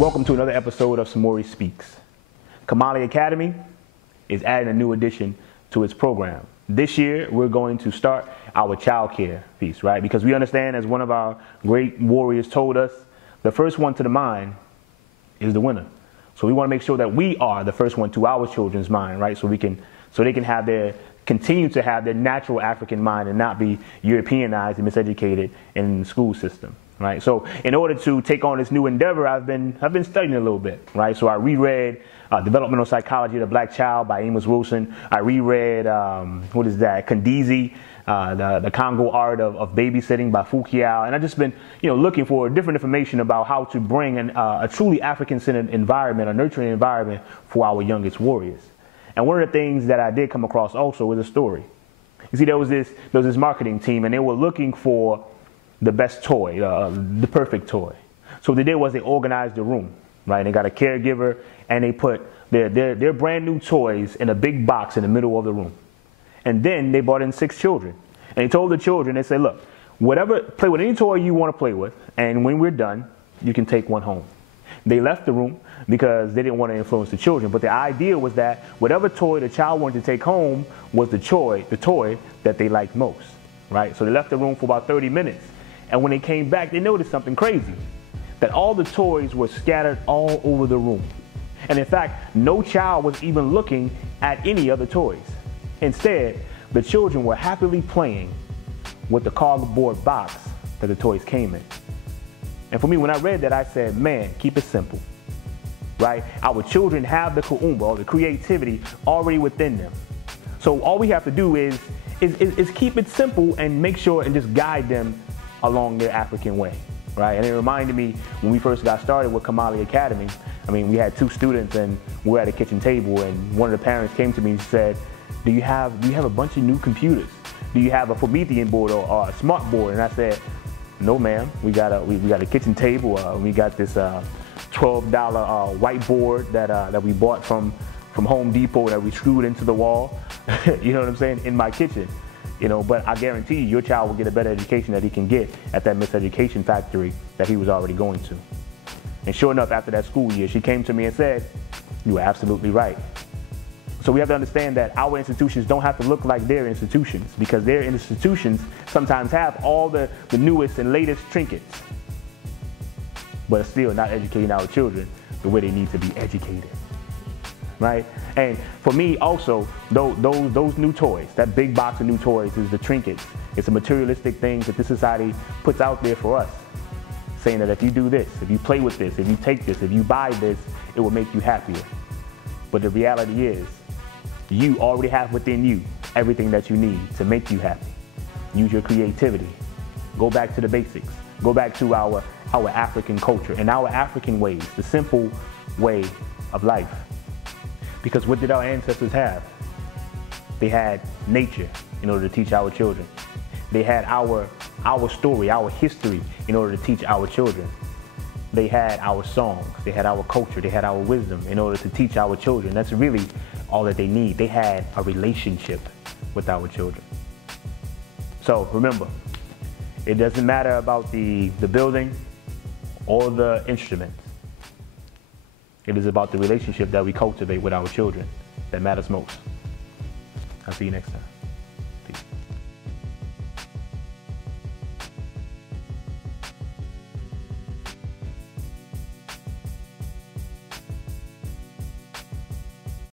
Welcome to another episode of Samori Speaks. Kamali Academy is adding a new addition to its program. This year, we're going to start our childcare piece, right? Because we understand, as one of our great warriors told us, the first one to the mind is the winner. So we want to make sure that we are the first one to our children's mind, right? So they can continue to have their natural African mind and not be Europeanized and miseducated in the school system, right? So in order to take on this new endeavor, I've been studying a little bit, right? So I reread Developmental Psychology of the Black Child by Amos Wilson. I reread, Kandizi, the Congo Art of Babysitting by Foucault. And I've just been, looking for different information about how to bring a truly African-centered environment, a nurturing environment for our youngest warriors. And one of the things that I did come across also was a story. You see, there was this marketing team, and they were looking for the best toy, the perfect toy. So what they did was they organized the room, right? They got a caregiver, and they put their brand new toys in a big box in the middle of the room. And then they brought in 6 children. And they told the children, they said, look, play with any toy you want to play with, and when we're done, you can take one home. They left the room because they didn't want to influence the children. But the idea was that whatever toy the child wanted to take home was the toy that they liked most, right? So they left the room for about 30 minutes. And when they came back, they noticed something crazy, that all the toys were scattered all over the room. And in fact, no child was even looking at any other toys. Instead, the children were happily playing with the cardboard box that the toys came in. And for me, when I read that, I said, man, keep it simple, right? Our children have the kuumba, or the creativity, already within them. So all we have to do is keep it simple and make sure and just guide them along their African way, right? And it reminded me when we first got started with Kamali Academy. I mean, we had 2 students, and we were at a kitchen table, and one of the parents came to me and said, do you have a bunch of new computers? Do you have a Promethean board or a smart board? And I said, no, ma'am. We got a kitchen table. We got this $12 whiteboard that we bought from Home Depot that we screwed into the wall. You know what I'm saying? In my kitchen. But I guarantee you, your child will get a better education that he can get at that miseducation factory that he was already going to. And sure enough, after that school year, she came to me and said, you are absolutely right. So we have to understand that our institutions don't have to look like their institutions, because their institutions sometimes have all the newest and latest trinkets, but are still not educating our children the way they need to be educated, right? And for me also, those new toys, that big box of new toys is the trinkets. It's a materialistic thing that this society puts out there for us, saying that if you do this, if you play with this, if you take this, if you buy this, it will make you happier. But the reality is, you already have within you everything that you need to make you happy. Use your creativity. Go back to the basics. Go back to our African culture and our African ways, the simple way of life. Because what did our ancestors have? They had nature in order to teach our children. They had our story, our history in order to teach our children. They had our songs, they had our culture, they had our wisdom in order to teach our children. That's really all that they need. They had a relationship with our children. So remember, it doesn't matter about the building or the instruments. It is about the relationship that we cultivate with our children that matters most. I'll see you next time.